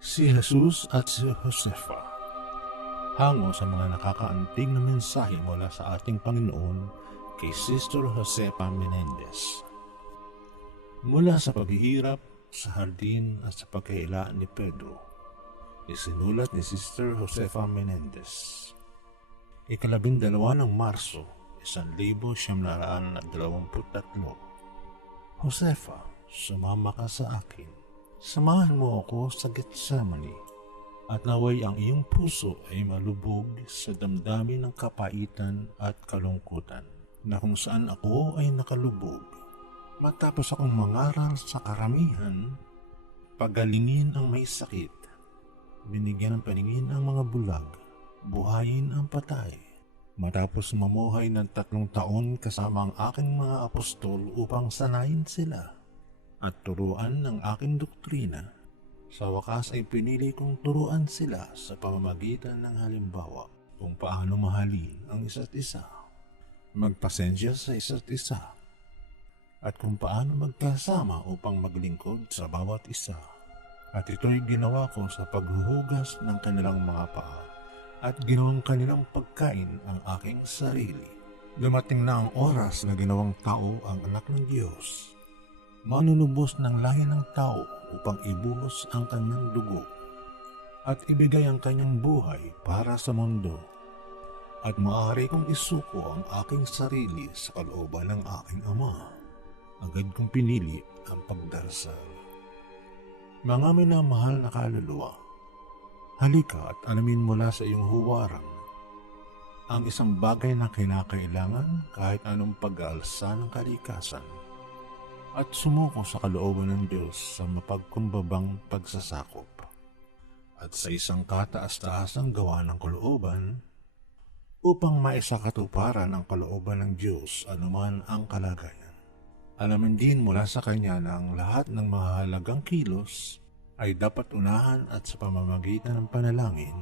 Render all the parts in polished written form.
Si Jesus at si Josefa. Hango sa mga nakakaantig na mensahe mula sa ating Panginoon kay Sister Josefa Menendez. Mula sa paghihirap, sa hardin at sa pagkaila ni Pedro, isinulat ni Sister Josefa Menendez. 12 ng Marso, 1923. Josefa, sumama ka sa akin. Samahan mo ako sa Getsemani, at naway ang iyong puso ay malubog sa damdamin ng kapaitan at kalungkutan, na kung saan ako ay nakalubog. Matapos akong mangaral sa karamihan, pagalingin ang may sakit, binigyan ng paningin ang mga bulag, buhayin ang patay. Matapos mamuhay ng 3 taon kasama ang aking mga apostol upang sanayin sila at turuan ng aking doktrina, sa wakas ay pinili kong turuan sila sa pamamagitan ng halimbawa kung paano mahalin ang isa't isa, magpasensya sa isa't isa, at kung paano magkasama upang maglingkod sa bawat isa. At ito'y ginawa ko sa paghuhugas ng kanilang mga paa at ginawang kanilang pagkain ang aking sarili. Dumating na ang oras na ginawang tao ang anak ng Diyos, manunubos ng lahi ng tao upang ibuhos ang kanyang dugo at ibigay ang kanyang buhay para sa mundo. At maaari kong isuko ang aking sarili sa kalooban ng aking Ama. Agad kong pinili ang pagdarasal. Mga minamahal na kaluluwa, halika at alamin mula sa iyong huwaran ang isang bagay na kinakailangan kahit anong pag-aalsa ng kalikasan, at sumuko sa kalooban ng Diyos sa mapagkumbabang pagsasakop. At sa isang kataas-taasang gawa ng kalooban upang maisakatuparan ang kalooban ng Diyos anuman ang kalagayan. Alamin din mula sa Kanya na ang lahat ng mahalagang kilos ay dapat unahan at sa pamamagitan ng panalangin.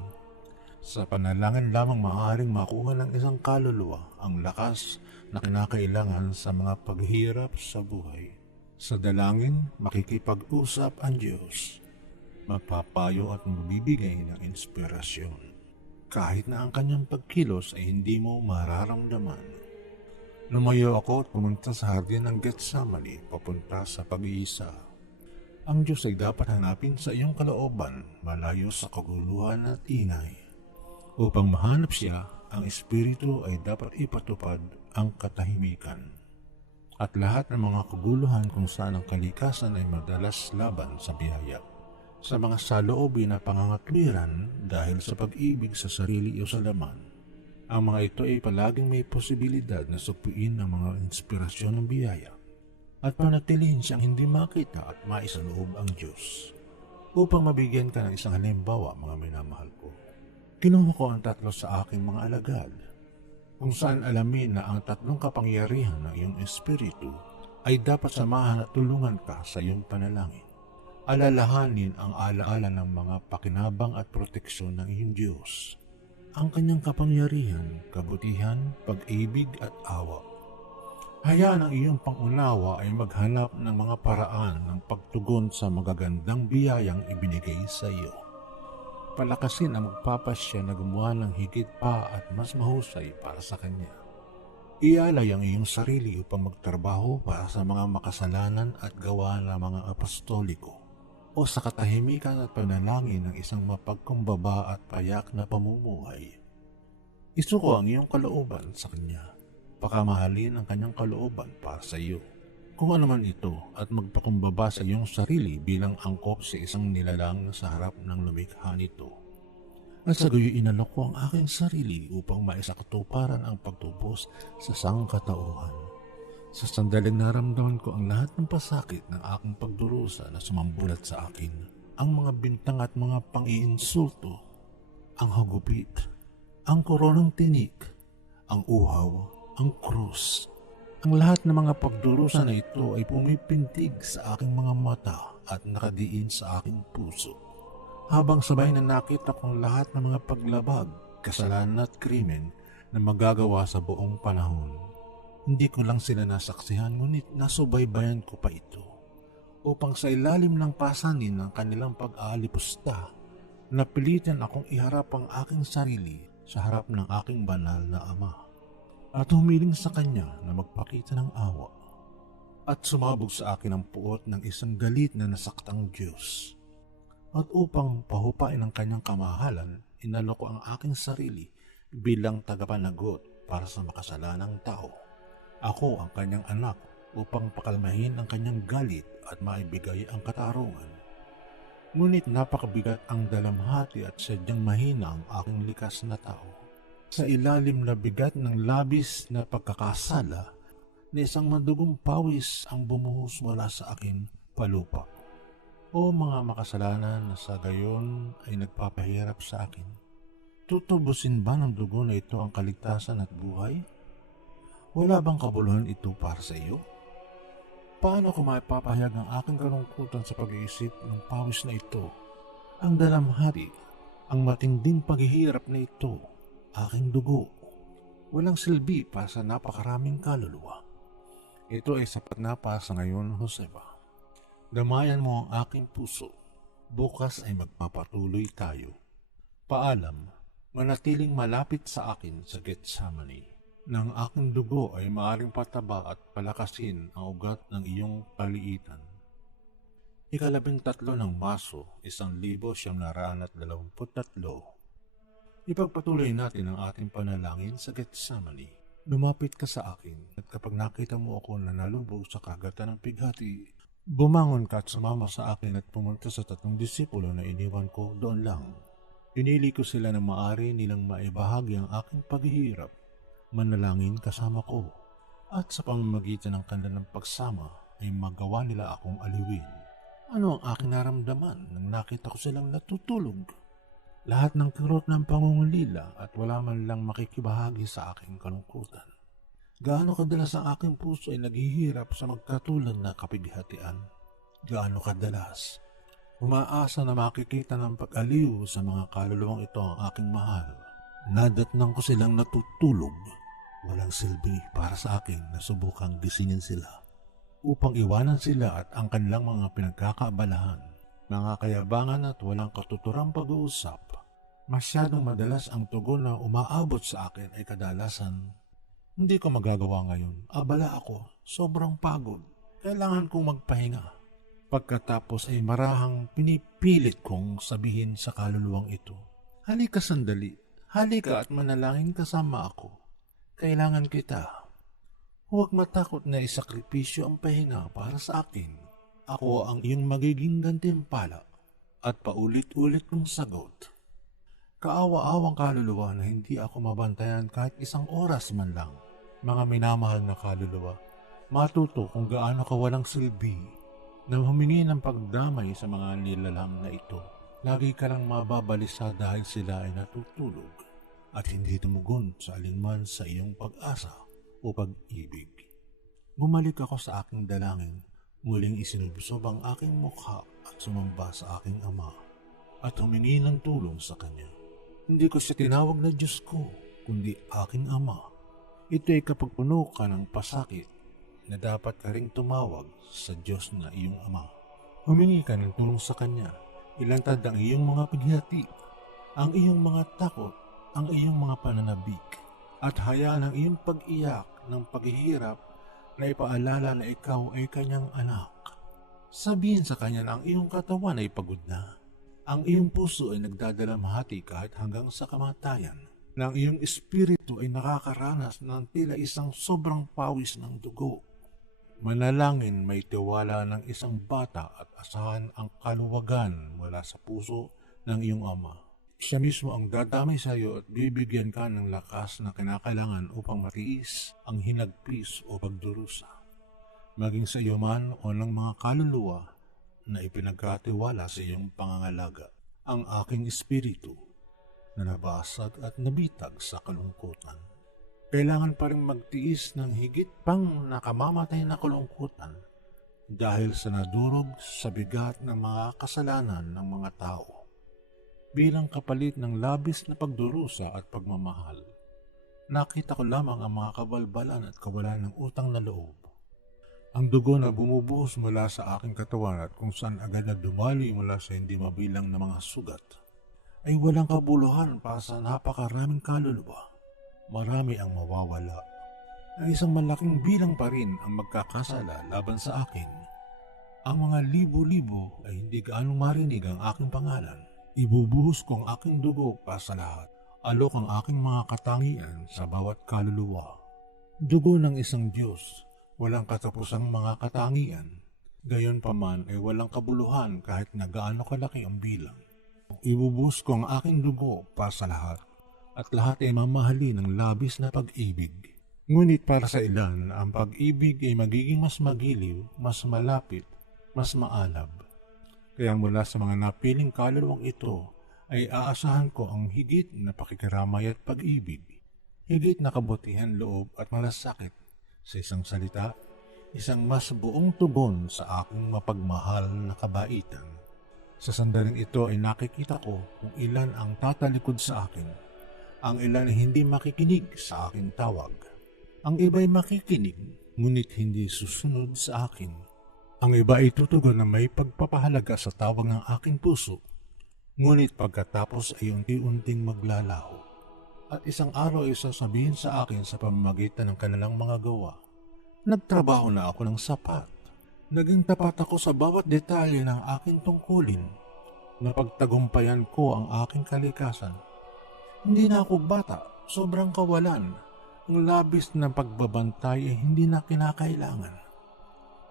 Sa panalangin lamang maaaring makuha ng isang kaluluwa ang lakas na kinakailangan sa mga paghihirap sa buhay. Sa dalangin, makikipag-usap ang Diyos, mapapayo at magbibigay ng inspirasyon, kahit na ang kanyang pagkilos ay hindi mo mararamdaman. Lumayo ako at pumunta sa hardin ng Getsemani papunta sa pag-iisa. Ang Diyos ay dapat hanapin sa iyong kalooban malayo sa kaguluhan at ingay. Upang mahanap siya, ang Espiritu ay dapat ipatupad ang katahimikan. At lahat ng mga kaguluhan kung saan ang kalikasan ay madalas laban sa biyaya, sa mga saloobin na pangangatwiran dahil sa pag-ibig sa sarili o sa laman. Ang mga ito ay palaging may posibilidad na supuin ng mga inspirasyon ng biyaya at panatilihin siyang hindi makita at maisaloob ang Diyos. Upang mabigyan ka ng isang halimbawa, mga minamahal ko, kinuha ko ang 3 sa aking mga alagad, kung saan alamin na ang 3 kapangyarihan ng iyong espiritu ay dapat samahan at tulungan ka sa iyong panalangin. Alalahanin ang alaala ng mga pakinabang at proteksyon ng iyong Diyos, ang kanyang kapangyarihan, kabutihan, pag-ibig at awa. Hayaan ang iyong pangunawa ay maghanap ng mga paraan ng pagtugon sa magagandang biyayang ibinigay sa iyo. Palakasin ang magpapasya na gumawa ng higit pa at mas mahusay para sa Kanya. Ialay ang iyong sarili upang magtrabaho para sa mga makasalanan at gawa ng mga apostoliko, o sa katahimikan at panalangin ng isang mapagkumbaba at payak na pamumuhay. Isuko ang iyong kalooban sa Kanya. Pakamahalin ang Kanyang kalooban para sa iyo, kung ano man ito, at magpakumbaba sa iyong sarili bilang angkop sa isang nilalang sa harap ng lumikha nito. At sa gayoy inalok ko ang aking sarili upang maisakatuparan ang pagtubos sa sangkatauhan. Sa sandaling naramdaman ko ang lahat ng pasakit ng aking pagdurusa na sumambulat sa akin, ang mga bintang at mga pang-iinsulto, ang hagupit, ang koronang tinik, ang uhaw, ang krus. Ang lahat ng mga pagdurusa na ito ay pumipintig sa aking mga mata at nakadiin sa aking puso. Habang sabay na nakita kong lahat ng mga paglabag, kasalanan at krimen na magagawa sa buong panahon. Hindi ko lang sila nasaksihan, ngunit nasubaybayan ko pa ito upang sa ilalim ng pasanin ng kanilang pag-aalipusta, napilitan akong iharap ang aking sarili sa harap ng aking banal na Ama at humiling sa Kanya na magpakita ng awa at sumabog sa akin ang puot ng isang galit na nasaktang Diyos. At upang pahupain ang Kanyang kamahalan, inalok ko ang aking sarili bilang tagapanagot para sa makasalanang tao. Ako ang Kanyang anak upang pakalmahin ang Kanyang galit at maibigay ang katarungan. Ngunit napakabigat ang dalamhati at sadyang mahina ang aking likas na tao. Sa ilalim na bigat ng labis na pagkakasala, na isang madugong pawis ang bumuhos mula sa akin palupa. O mga makasalanan na sa gayon ay nagpapahirap sa akin, tutubusin ba ng dugo na ito ang kaligtasan at buhay? Wala bang kabuluhan ito para sa iyo? Paano ko maipapahayag ang aking kalungkutan sa pag-iisip ng pawis na ito? Ang dalamhati, ang matinding paghihirap na ito, aking dugo, walang silbi para sa napakaraming kaluluwa. Ito ay sapat na para sa ngayon, Josefa. Damayan mo ang aking puso. Bukas ay magpapatuloy tayo. Paalam, manatiling malapit sa akin sa Getsemani. Nang aking dugo ay maaring pataba at palakasin ang ugat ng iyong kaliitan. 13 ng Marso, 1923. Ipagpatuloy natin ang ating panalangin sa Getsemani. Lumapit ka sa akin at kapag nakita mo ako na nalubog sa kagatan ng pighati, bumangon ka at sumama sa akin at pumunta sa 3 disipulo na iniwan ko doon lang. Pinili ko sila na maaari nilang maibahagi ang aking paghihirap, manalangin kasama ko, at sa pamamagitan ng kanilang pagsama ay magawa nila akong aliwin. Ano ang aking naramdaman nang nakita ko silang natutulog? Lahat ng kirot ng pangungulila at wala man lang makikibahagi sa aking kalungkutan. Gaano kadalas ang aking puso ay naghihirap sa magkatulad na kapighatian? Gaano kadalas umaasa na makikita ng pag-aliw sa mga kaluluwang ito ang aking mahal? Nadatnang ko silang natutulog. Walang silbi para sa akin na subukang gisingin sila upang iwanan sila at ang kanilang mga pinagkakaabalahan, mga kayabangan at walang katuturang pag-uusap. Masyadong madalas ang tugon na umaabot sa akin ay kadalasan, hindi ko magagawa ngayon. Abala ako, sobrang pagod. Kailangan kong magpahinga. Pagkatapos ay marahang pinipilit kong sabihin sa kaluluwang ito, halika sandali, halika at manalangin kasama ako. Kailangan kita. Huwag matakot na isakripisyo ang pahinga para sa akin. Ako ang iyong magiging gantimpala. At paulit-ulit kong sagot. Kaawa-awang kaluluwa na hindi ako mabantayan kahit isang oras man lang. Mga minamahal na kaluluwa, matuto kung gaano ka walang silbi na humingi ng pagdamay sa mga nilalang na ito. Lagi ka lang mababalisa dahil sila ay natutulog at hindi tumugon sa alinman sa iyong pag-asa o pag-ibig. Bumalik ako sa aking dalangin, muling isinubsob ang aking mukha at sumamba sa aking Ama at humingi ng tulong sa Kanya. Hindi ko siya tinawag na Diyos ko, kundi aking Ama. Ito ay kapag puno ka ng pasakit na dapat ka ring tumawag sa Diyos na iyong Ama. Humingi ka ng tulong sa Kanya. Ilantad ang iyong mga pighati, ang iyong mga takot, ang iyong mga pananabik, at hayaan ang iyong pag-iyak ng paghihirap na ipaalala na ikaw ay Kanyang anak. Sabihin sa Kanya na ang iyong katawan ay pagod na. Ang iyong puso ay nagdadalamhati kahit hanggang sa kamatayan, na ang iyong espiritu ay nakakaranas ng tila isang sobrang pawis ng dugo. Manalangin may tiwala ng isang bata at asahan ang kaluwagan mula sa puso ng iyong Ama. Siya mismo ang dadamay sa iyo at bibigyan ka ng lakas na kinakailangan upang matiis ang hinagpis o pagdurusa. Maging sa iyo man o ng mga kaluluwa na ipinagkatiwala sa iyong pangangalaga, ang aking espiritu na nabasag at nabitag sa kalungkutan. Kailangan pa rin magtiis ng higit pang nakamamatay na kalungkutan dahil sa nadurog sa bigat ng mga kasalanan ng mga tao. Bilang kapalit ng labis na pagdurusa at pagmamahal, nakita ko lamang ang mga kabalbalan at kawalan ng utang na loob. Ang dugo na bumubuhos mula sa aking katawan at kung saan agad na dumaloy mula sa hindi mabilang na mga sugat ay walang kabuluhan para sa napakaraming kaluluwa. Marami ang mawawala. Ang isang malaking bilang pa rin ang magkakasala laban sa akin. Ang mga libo-libo ay hindi gaano marinig ang aking pangalan. Ibubuhos ko ang aking dugo para sa lahat. Alok ang aking mga katangian sa bawat kaluluwa. Dugo ng isang Diyos. Walang katapusang mga katangian. Gayon pa man ay walang kabuluhan kahit na gaano kalaki ang bilang. Ibubuhos ko ang aking dugo para sa lahat, at lahat ay mamahalin ng labis na pag-ibig. Ngunit para sa ilan, ang pag-ibig ay magiging mas magiliw, mas malapit, mas maalab. Kaya mula sa mga napiling kaluluwang ito, ay aasahan ko ang higit na pakikiramay at pag-ibig, higit na kabutihan loob at malasakit. Sa isang salita, isang mas buong tugon sa aking mapagmahal na kabaitan. Sa sandaling ito ay nakikita ko kung ilan ang tatalikod sa akin. Ang ilan ay hindi makikinig sa aking tawag. Ang iba ay makikinig, ngunit hindi susunod sa akin. Ang iba ay tutugon na may pagpapahalaga sa tawag ng aking puso, ngunit pagkatapos ay unti-unting maglalaho. At isang araw ay sasabihin sa akin sa pamamagitan ng kanilang mga gawa, nagtrabaho na ako ng sapat. Naging tapat ako sa bawat detalye ng aking tungkulin. Napagtagumpayan ko ang aking kalikasan. Hindi na ako bata, sobrang kawalan. Ang labis na pagbabantay ay hindi na kinakailangan.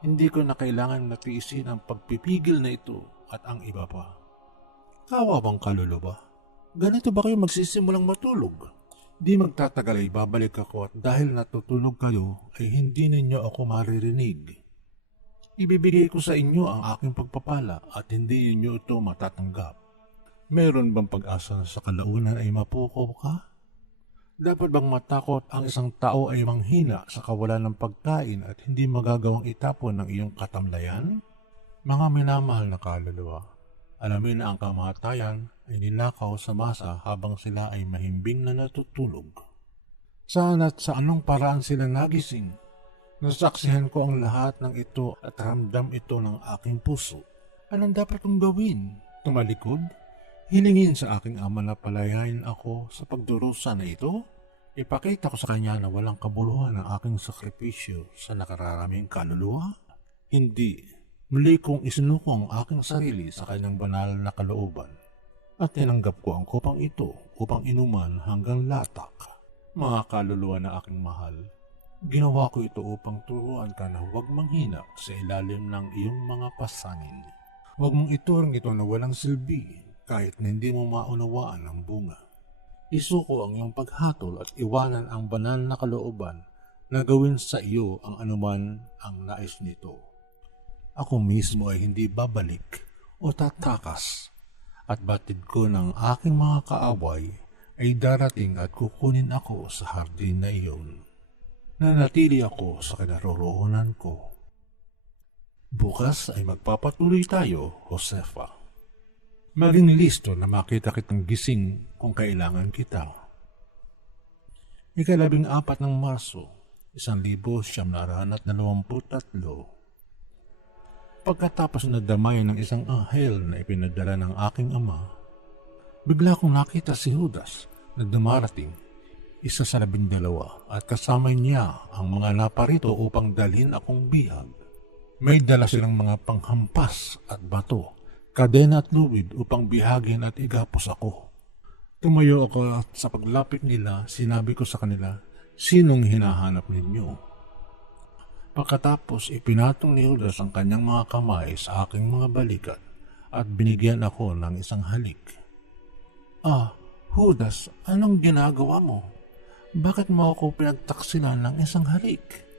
Hindi ko na kailangan natiisin ang pagpipigil na ito at ang iba pa. Kawawang kaluluwa. Ganito ba kayo magsisimulang matulog? Di magtatagal ay babalik ako at dahil natutulog kayo ay hindi ninyo ako maririnig. Ibibigay ko sa inyo ang aking pagpapala at hindi ninyo ito matatanggap. Meron bang pag-asa na sa kalaunan ay mapukaw ka? Dapat bang matakot ang isang tao ay manghina sa kawalan ng pagkain at hindi magagawang itapon ng iyong katamlayan? Mga minamahal na kaluluwa, alamin na ang kamatayan ay ninakaw sa masa habang sila ay mahimbing na natutulog. Saan at sa anong paraan sila nagising? Nasaksihan ko ang lahat ng ito at ramdam ito ng aking puso. Anong dapat kong gawin? Tumalikod? Hilingin sa aking ama na palayain ako sa pagdurusa na ito? Ipakita ko sa kanya na walang kabuluhan ang aking sakripisyo sa nakararaming kaluluwa? Hindi. Muli kong isinuko ang aking sarili sa kanyang banal na kalooban at tinanggap ko ang kopang ito upang inuman hanggang latak. Mga kaluluwa na aking mahal, ginawa ko ito upang turuan ka na huwag manghina sa ilalim ng iyong mga pasanin. Huwag mong ituring ito na walang silbi kahit na hindi mo maunawaan ang bunga. Isuko ang iyong paghatol at iwanan ang banal na kalooban na gawin sa iyo ang anuman ang nais nito. Ako mismo ay hindi babalik o tatakas at batid ko ng aking mga kaaway ay darating at kukunin ako sa hardin na iyon. Nanatili ako sa kinaroroonan ko. Bukas ay magpapatuloy tayo, Josefa. Maging listo na makita kitang gising kung kailangan kita. 14 ng Marso, 1923. Pagkatapos na damayan ng isang anghel na ipinadala ng aking ama, bigla kong nakita si Judas na dumarating, isa sa 12 at kasama niya ang mga naparito upang dalhin akong bihag. May dala silang mga panghampas at bato, kadena at luwid upang bihagin at igapos ako. Tumayo ako at sa paglapit nila, sinabi ko sa kanila, sinong hinahanap ninyo? Pagkatapos ipinatong ni Judas ang kanyang mga kamay sa aking mga balikat at binigyan ako ng isang halik. Judas, anong ginagawa mo? Bakit mo ako pinagtaksilan ng isang halik?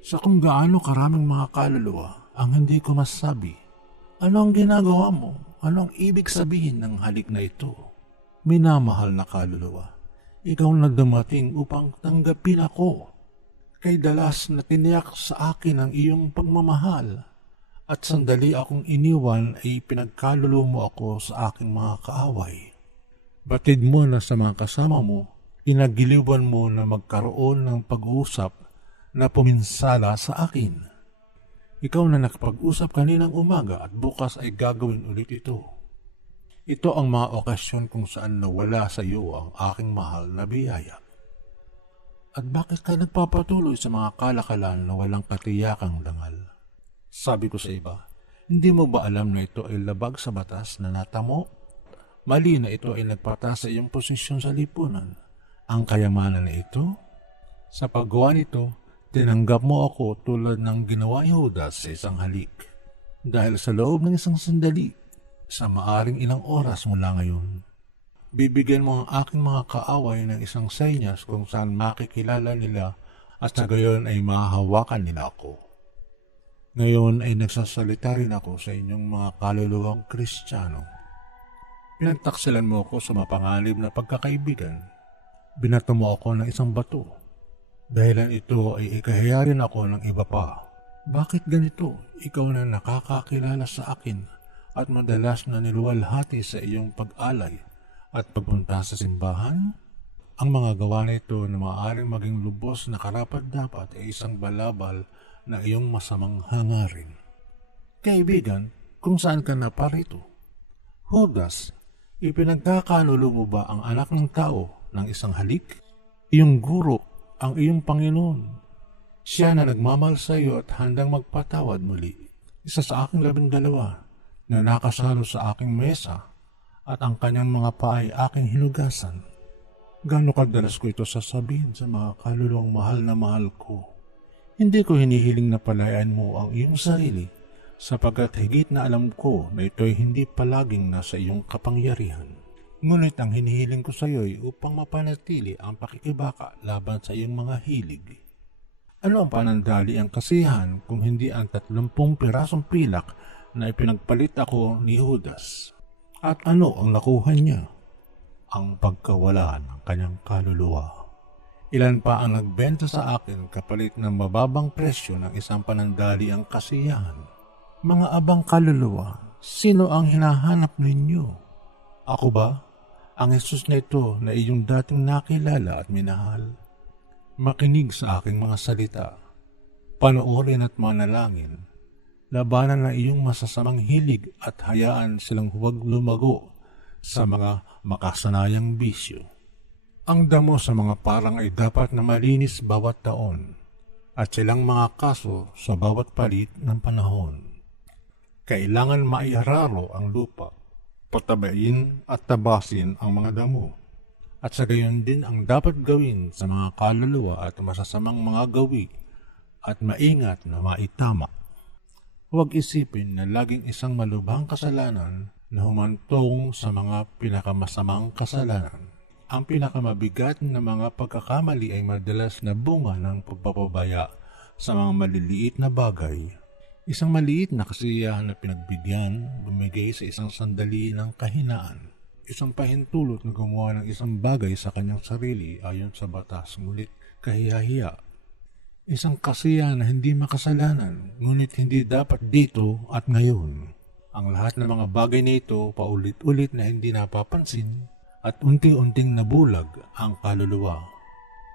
Sa kung gaano karaming mga kaluluwa ang hindi ko masabi, ano ang ginagawa mo? Ano ang ibig sabihin ng halik na ito? Minamahal na kaluluwa, ikaw na dumating upang tanggapin ako. Kay dalas na tiniyak sa akin ang iyong pagmamahal at sandali akong iniwan ay pinagkalulo mo ako sa aking mga kaaway. Batid mo na sa mga kasama mo, pinagiliwan mo na magkaroon ng pag-uusap na puminsala sa akin. Ikaw na nakapag-usap kaninang umaga at bukas ay gagawin ulit ito. Ito ang mga okasyon kung saan nawala sa iyo ang aking mahal na biyaya. At bakit ka nagpapatuloy sa mga kalakalan na walang katiyakang dangal? Sabi ko sa iba, hindi mo ba alam na ito ay labag sa batas na natamo? Mali na ito ay nagpataas sa iyong posisyon sa lipunan. Ang kayamanan na ito, sa paggawa nito, tinanggap mo ako tulad ng ginawa ni Judas sa isang halik. Dahil sa loob ng isang sandali, sa maaring ilang oras mula ngayon, bibigyan mo ang aking mga kaaway ng isang senyas kung saan makikilala nila at sa gayon ay mahahawakan nila ako. Ngayon ay nagsasalita rin ako sa inyong mga kaluluwang Kristiyano. Pinagtaksilan mo ako sa mapanganib na pagkakaibigan. Binato mo ako ng isang bato. Dahilan ito ay ikahiya rin ako ng iba pa. Bakit ganito? Ikaw na nakakakilala sa akin at madalas na niluwalhati sa iyong pag-alay at pagpunta sa simbahan? Ang mga gawa na ito na maaaring maging lubos na karapat-dapat ay isang balabal na iyong masamang hangarin. Kaibigan, kung saan ka na parito? Judas, ipinagkakanulo mo ba ang anak ng tao ng isang halik? Iyong guro, ang iyong Panginoon. Siya na nagmamahal sa iyo at handang magpatawad muli. Isa sa aking 12 na nakasalo sa aking mesa at ang kanyang mga paa ay aking hinugasan. Gaano kadalas ko ito sasabihin sa mga kaluluwang mahal ko. Hindi ko hinihiling na palayan mo ang iyong sarili sapagkat higit na alam ko na ito'y hindi palaging nasa iyong kapangyarihan. Ngunit ang hinihiling ko sa iyo ay upang mapanatili ang pakikibaka laban sa iyong mga hilig. Ano ang panandali ang kasiyahan kung hindi ang 30 pirasong pilak na ipinagpalit ako ni Judas? At ano ang nakuha niya? Ang pagkawala ng kanyang kaluluwa. Ilan pa ang nagbenta sa akin kapalit ng mababang presyo ng isang panandali ang kasiyahan? Mga abang kaluluwa, sino ang hinahanap ninyo? Ako ba? Ang Jesus na ito na iyong dating nakilala at minahal. Makinig sa aking mga salita. Panoorin at manalangin. Labanan na iyong masasamang hilig at hayaan silang huwag lumago sa mga makasanayang bisyo. Ang damo sa mga parang ay dapat na malinis bawat taon at silang mga kaso sa bawat palit ng panahon. Kailangan maihararo ang lupa, patabain at tabasin ang mga damo. At sa gayon din ang dapat gawin sa mga kaluluwa at masasamang mga gawi at maingat na maitama. Huwag isipin na laging isang malubhang kasalanan na humantong sa mga pinakamasamang kasalanan. Ang pinakamabigat na mga pagkakamali ay madalas na bunga ng pagpapabaya sa mga maliliit na bagay. Isang maliit na kasiyahan na pinagbigyan, bumigay sa isang sandali ng kahinaan. Isang pahintulot na gumawa ng isang bagay sa kanyang sarili ayon sa batas, ngunit kahiyahiya. Isang kasiyahan na hindi makasalanan, ngunit hindi dapat dito at ngayon. Ang lahat ng mga bagay na ito paulit-ulit na hindi napapansin at unti-unting nabulag ang kaluluwa.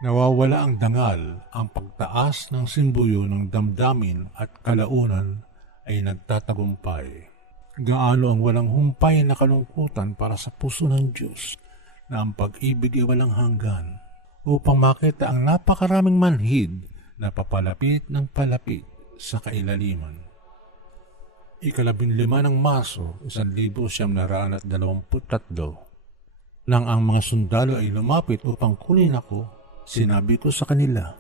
Nawawala ang dangal, ang pagtaas ng simbuyo ng damdamin at kalaunan ay nagtatagumpay. Gaano ang walang humpay na kalungkutan para sa puso ng Diyos na ang pag-ibig ay walang hanggan upang makita ang napakaraming manhid na papalapit ng palapit sa kailaliman. 15 ng Marso, 1923, nang ang mga sundalo ay lumapit upang kunin ako, sinabi ko sa kanila,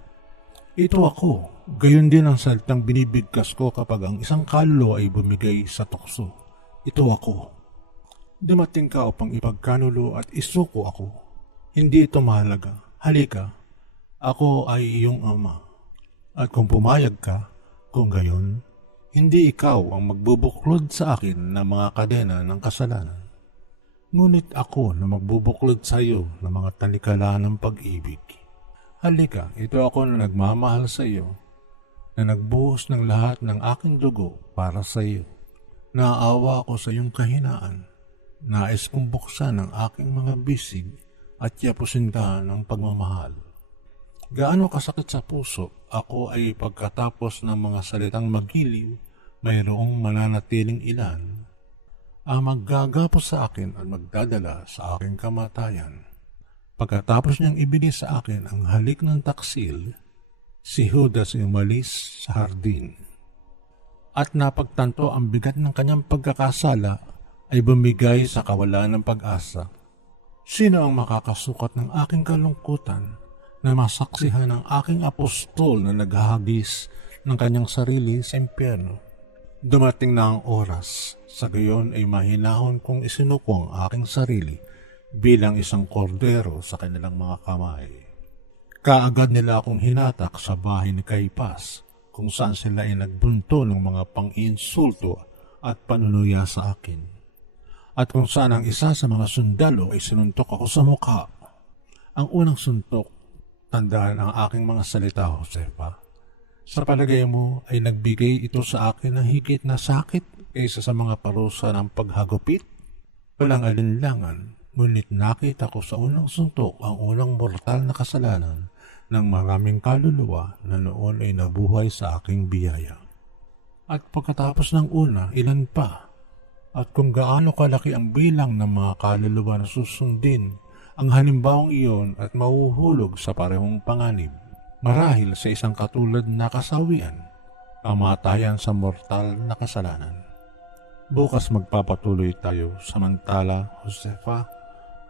ito ako, gayon din ang salitang binibigkas ko kapag ang isang kaluluwa ay bumigay sa tukso. Ito ako. Dumating ka upang ipagkanulo at isuko ako. Hindi ito mahalaga. Halika, ako ay iyong ama. At kung pumayag ka, kung gayon, hindi ikaw ang magbubuklod sa akin ng mga kadena ng kasalanan. Ngunit ako na magbubuklod sa iyo ng mga talikala ng pag-ibig. Halika, ito ako na nagmamahal sa iyo, na nagbuhos ng lahat ng aking dugo para sa iyo. Naaawa ako sa iyong kahinaan. Nais kong buksan ang aking mga bisig at yapusin ka ng pagmamahal. Gaano kasakit sa puso ako ay pagkatapos ng mga salitang magiliw, mayroong mananatiling ilan ang maggagapos sa akin at magdadala sa aking kamatayan. Pagkatapos niyang ibigay sa akin ang halik ng taksil, si Judas ay umalis sa hardin. At napagtanto ang bigat ng kanyang pagkakasala ay bumigay sa kawalan ng pag-asa. Sino ang makakasukat ng aking kalungkutan na masaksihan ng aking apostol na naghahagis ng kanyang sarili sa impyerno? Dumating na ang oras, sa gayon ay mahinahon kong isinuko ang aking sarili bilang isang kordero sa kanilang mga kamay. Kaagad nila akong hinatak sa bahay ni Caiphas, kung saan sila ay nagbunto ng mga pang-insulto at panunuya sa akin. At kung saan ang isa sa mga sundalo ay sinuntok ako sa mukha. Ang unang suntok, tandaan ang aking mga salita, Josefa. Sa palagay mo ay nagbigay ito sa akin ng higit na sakit kaysa sa mga parusa ng paghagupit? Walang alinlangan, ngunit nakita ko sa unang suntok ang unang mortal na kasalanan ng maraming kaluluwa na noon ay nabuhay sa aking biyaya. At pagkatapos ng una, ilan pa? At kung gaano kalaki ang bilang ng mga kaluluwa na susundin ang halimbawang iyon at mahuhulog sa parehong panganib. Marahil sa isang katulad na kasawian, kamatayan sa mortal na kasalanan. Bukas magpapatuloy tayo, samantala, Josefa,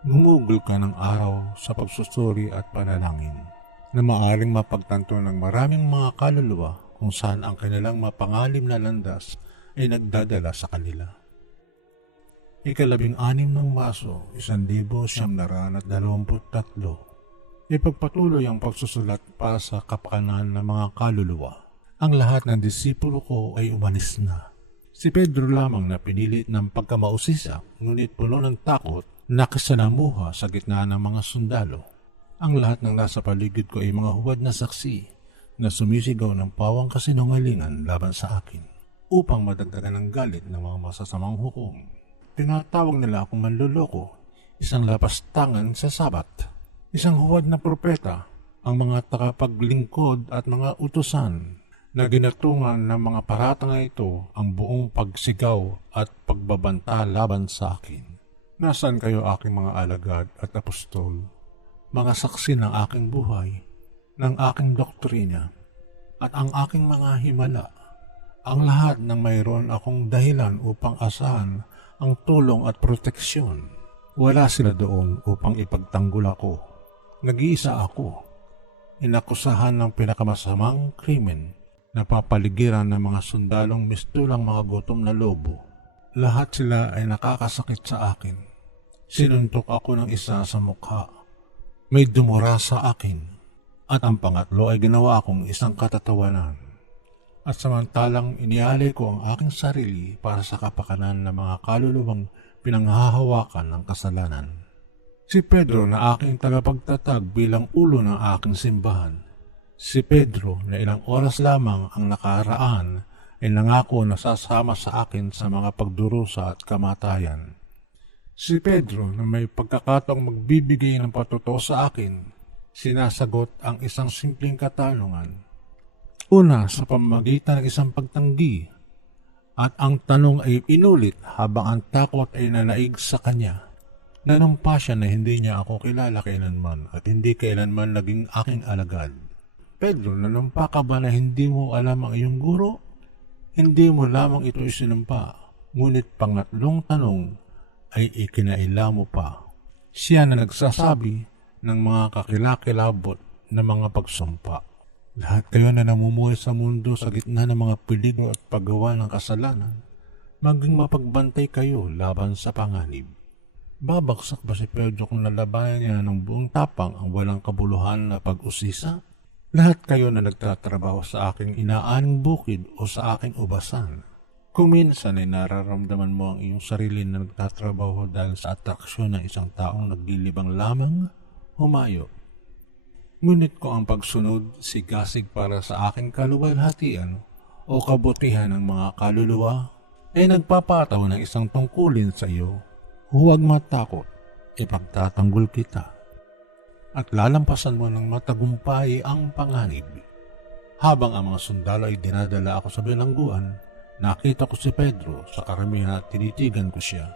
gumugol ka ng araw sa pagsusuri at panalangin na maaring mapagtanto ng maraming mga kaluluwa kung saan ang kanilang mapangalim na landas ay nagdadala sa kanila. 16 ng Maso, 1923. Ipagpatuloy ang pagsusulat para sa kapakanan ng mga kaluluwa. Ang lahat ng disipulo ko ay umalis na. Si Pedro lamang na pinilit ng pagkamausisa, ngunit puno ng takot, nakisalamuha sa gitna ng mga sundalo. Ang lahat ng nasa paligid ko ay mga huwad na saksi na sumisigaw ng pawang kasinungalingan laban sa akin upang madagdagan ng galit ng mga masasamang hukom. Tinatawag nila akong manloloko, isang lapastangan sa Sabat, isang huwad na propeta, ang mga tagapaglingkod at mga utusan na ginatungan ng mga paratang ito ang buong pagsigaw at pagbabanta laban sa akin. Nasaan kayo aking mga alagad at apostol, mga saksi ng aking buhay, ng aking doktrina, at ang aking mga himala, ang lahat ng mayroon akong dahilan upang asahan ang tulong at proteksyon. Wala sila doon upang ipagtanggol ako. Nag-iisa ako, inakusahan ng pinakamasamang krimen, napapaligiran ng mga sundalong mistulang mga gutom na lobo. Lahat sila ay nakakasakit sa akin. Sinuntok ako ng isa sa mukha. May dumura sa akin. At ang pangatlo ay ginawa akong isang katatawanan. At samantalang inialay ko ang aking sarili para sa kapakanan ng mga kaluluwang pinanghahawakan ng kasalanan. Si Pedro na aking tagapagtatag bilang ulo ng aking simbahan. Si Pedro na ilang oras lamang ang nakaraan ay nangako na sasama sa akin sa mga pagdurusa at kamatayan. Si Pedro na may pagkakataong magbibigay ng patuto sa akin, sinasagot ang isang simpleng katanungan. Una sa pamamagitan ng isang pagtanggi, at ang tanong ay inulit habang ang takot ay nanaig sa kanya. Nanumpa siya na hindi niya ako kilala kailanman at hindi kailanman naging aking alagad. Pedro, nanumpa ka ba na hindi mo alam ang iyong guro? Hindi mo lamang ito isinumpa, ngunit pangatlong tanong ay ikinaila mo pa. Siya na nagsasabi ng mga kakilakilabot na mga pagsumpa. Lahat kayo na namumuhay sa mundo sa gitna ng mga peligro at paggawa ng kasalanan, maging mapagbantay kayo laban sa panganib. Babagsak ba si Pedro kung nalabanan niya ng buong tapang ang walang kabuluhan na pag-usisa? Lahat kayo na nagtatrabaho sa aking inaaning bukid o sa aking ubasan. Kung minsan ay nararamdaman mo ang iyong sarili na nagtatrabaho dahil sa atraksyon ng isang taong naglilibang lamang, humayo. Ngunit kung ang pagsunod sigasig para sa aking kaluwalhatian o kabutihan ng mga kaluluwa ay nagpapataw ng isang tungkulin sa iyo, huwag matakot, ipagtatanggol kita. at lalampasan mo ng matagumpay ang panganib. Habang ang mga sundalo ay dinadala ako sa bilangguan, nakita ko si Pedro sa karamihan at tinitigan ko siya.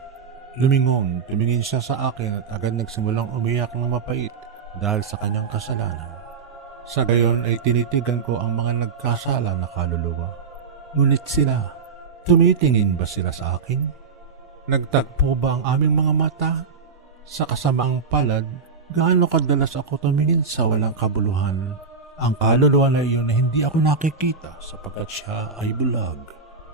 Lumingon, tumingin siya sa akin at agad nagsimulang umiyak ng mapait dahil sa kanyang kasalanan. Sa gayon ay tinitigan ko ang mga nagkasala na kaluluwa. Ngunit sila, tumitingin ba sila sa akin? Nagtagpo ba ang aming mga mata? Sa kasamaang palad, gaano kadalas ako tumingin sa walang kabuluhan. Ang kaluluwa na iyon na hindi ako nakikita sapagkat siya ay bulag.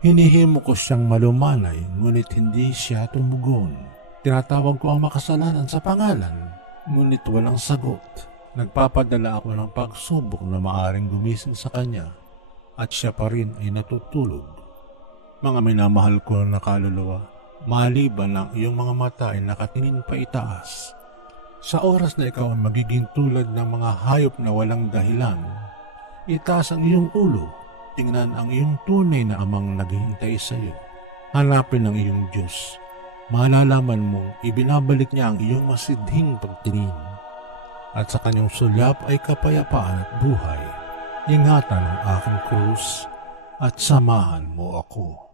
Hinihimo ko siyang malumanay, ngunit hindi siya tumugon. Tinatawag ko ang makasalanan sa pangalan, ngunit walang sagot. Nagpapadala ako ng pagsubok na maaring gumising sa kanya, at siya pa rin ay natutulog. Mga minamahal ko na kaluluwa, maliban ang iyong mga mata ay nakatingin pa itaas. Sa oras na ikaw ay magiging tulad ng mga hayop na walang dahilan, itaas ang iyong ulo, tingnan ang iyong tunay na amang naghihintay sa iyo. Hanapin ang iyong Diyos. Malalaman mo, ibinabalik niya ang iyong masidhing pagtingin. At sa kanyang sulyap ay kapayapaan at buhay. Ingatan ang aking krus at samahan mo ako.